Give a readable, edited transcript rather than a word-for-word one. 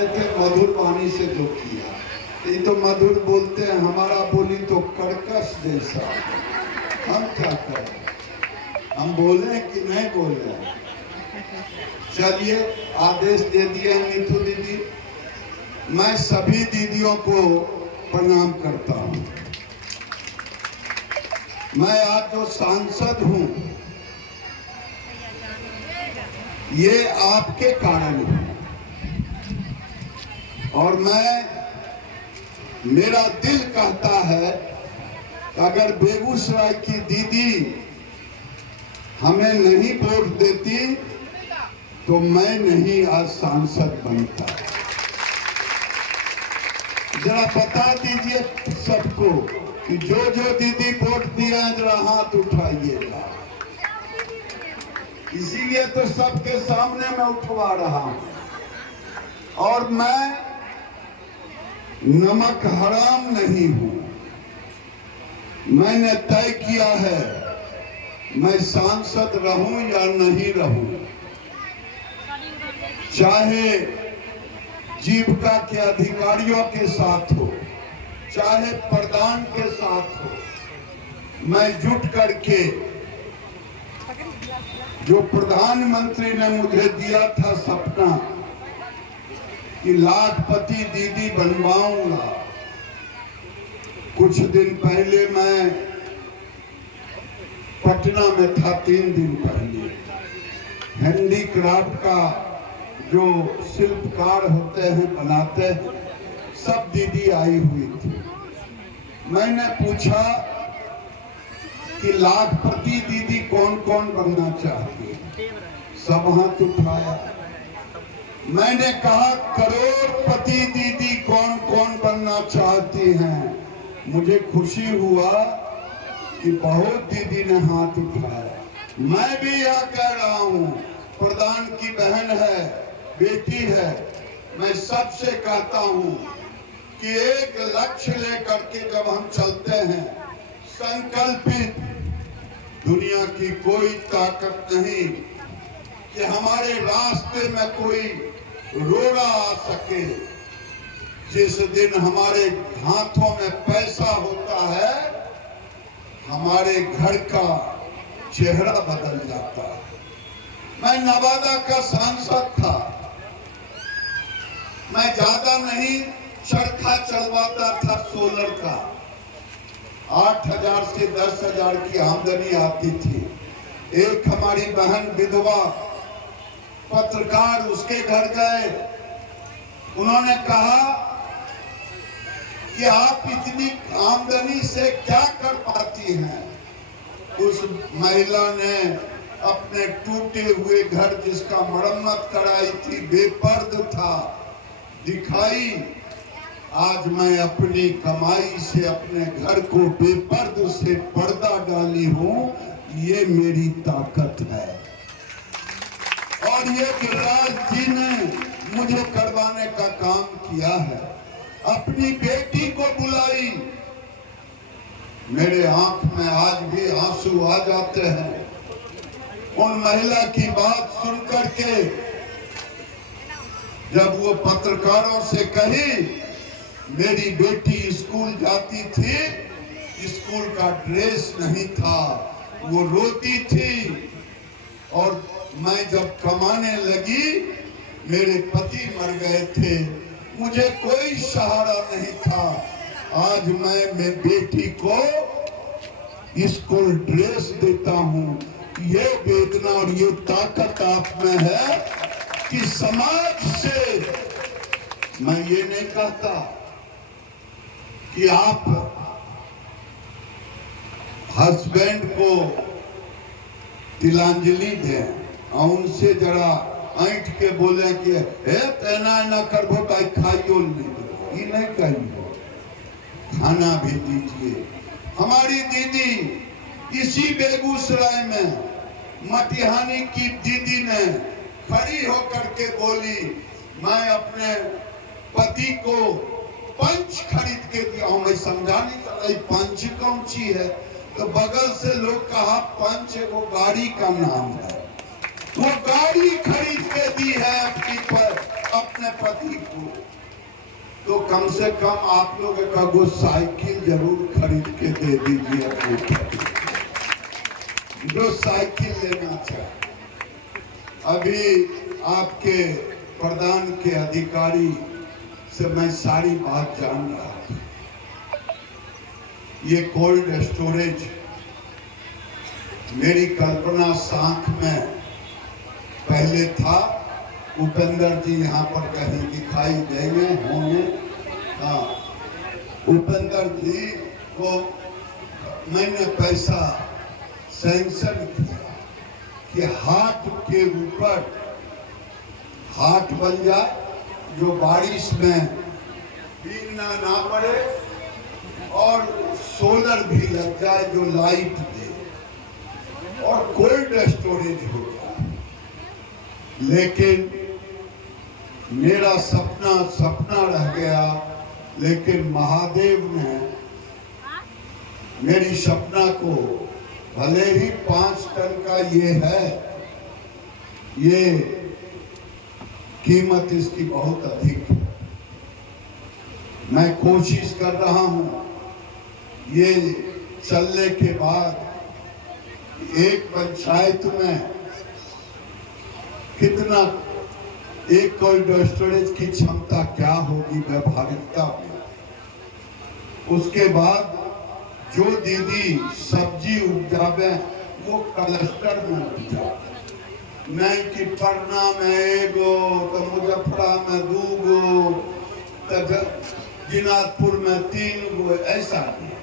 मधुर वाणी से जो किया, ये तो मधुर बोलते हैं, हमारा बोली तो कर्कश जैसा। हम क्या करें, हम बोले कि नहीं बोले। चलिए आदेश दे दिए हैं नीतू दीदी। मैं सभी दीदियों को प्रणाम करता हूँ। मैं आज जो सांसद हूँ ये आपके कारण है, और मेरा दिल कहता है अगर बेगूसराय की दीदी हमें नहीं वोट देती तो मैं नहीं आज सांसद बनता। जरा बता दीजिए सबको कि जो दीदी वोट दिया है जरा हाथ उठाइएगा। इसीलिए तो सबके सामने मैं उठवा रहा हूं। और मैं नमक हराम नहीं हूं। मैंने तय किया है मैं सांसद रहूं या नहीं रहूं, चाहे जीविका के अधिकारियों के साथ हो चाहे प्रधान के साथ हो, मैं जुट करके जो प्रधानमंत्री ने मुझे दिया था सपना कि लाखपति दीदी बनवाऊंगा। कुछ दिन पहले मैं पटना में था, 3 दिन पहले हैंडीक्राफ्ट का जो शिल्पकार होते हैं बनाते हैं, सब दीदी आई हुई थी। मैंने पूछा कि लाखपति दीदी कौन कौन बनना चाहती है, सब हाथ उठाया। मैंने कहा करोड़पति दीदी कौन कौन बनना चाहती हैं। मुझे खुशी हुआ कि बहुत दीदी ने हाथ उठाया। मैं भी यह कह रहा हूं, प्रधान की बहन है, बेटी है, मैं सबसे कहता हूं कि एक लक्ष्य लेकर के जब हम चलते हैं संकल्पित, दुनिया की कोई ताकत नहीं कि हमारे रास्ते में कोई रोड़ा आ सके। जिस दिन हमारे हाथों में पैसा होता है हमारे घर का चेहरा बदल जाता है। मैं नवादा का सांसद था, मैं ज्यादा नहीं चरखा चलवाता था सोलर का। 8,000 से 10,000 की आमदनी आती थी। एक हमारी बहन विधवा पत्रकार, उसके घर गए, उन्होंने कहा कि आप इतनी आमदनी से क्या कर पाती हैं। उस महिला ने अपने टूटे हुए घर जिसका मरम्मत कराई थी, बेपर्द था, दिखाई। आज मैं अपनी कमाई से अपने घर को बेपर्द से पर्दा डाली हूं, ये मेरी ताकत है। और ये गिरिराज जी ने मुझे करवाने का काम किया है। अपनी बेटी को बुलाई, मेरे आंख में आज भी आंसू आ जाते हैं उन महिला की बात सुनकर के। जब वो पत्रकारों से कही मेरी बेटी स्कूल जाती थी, स्कूल का ड्रेस नहीं था, वो रोती थी। और मैं जब कमाने लगी, मेरे पति मर गए थे, मुझे कोई सहारा नहीं था। आज मैं बेटी को स्कूल ड्रेस देता हूँ। ये वेदना और ये ताकत आप में है कि समाज से मैं ये नहीं कहता कि आप हस्बैंड को तिलांजलि दें और उनसे जरा ऐंठ के बोले कि तेना ना करबो तो खाइयो नहीं, ये नहीं कहिए, खाना भी दीजिए। हमारी दीदी इसी बेगूसराय में मटिहानी की दीदी ने खड़ी होकर के बोली मैं अपने पति को पंच खरीद के दिया हूं। मैं समझा नहीं सकता पंच कौन सी है, तो बगल से लोग कहा पंच वो गाड़ी का नाम है। वो गाड़ी खरीद के दी है अपनी अपने पति को, तो कम से कम आप लोग का वो साइकिल जरूर खरीद के दे दीजिए अपने पति, जो साइकिल लेना चाहे। अभी आपके प्रधान के अधिकारी से मैं सारी बात जान रहा था। ये कोल्ड स्टोरेज मेरी कल्पना साख में पहले था। उपेंद्र जी यहाँ पर कहीं दिखाई देंगे होंगे। हाँ, उपेंद्र जी को मैंने पैसा सैंक्शन किया कि हाट के ऊपर हाट बन जाए, जो बारिश में भीगना ना पड़े और सोलर भी लग जाए जो लाइट दे, और कोल्ड स्टोरेज हो जाए। लेकिन मेरा सपना रह गया, लेकिन महादेव ने मेरी सपना को, भले ही 5 टन का ये है, ये कीमत इसकी बहुत अधिक है। मैं कोशिश कर रहा हूं ये चलने के बाद एक पंचायत में कितना एक कोल्ड स्टोरेज की क्षमता क्या होगी व्यावहारिकता में। उसके बाद जो दीदी सब्जी उपजावे वो क्लस्टर में उपजावे, नहीं कि पटना में एगो तो मुजफ्फरा में 2 गो तो दिनाजपुर में 3 गो, ऐसा नहीं।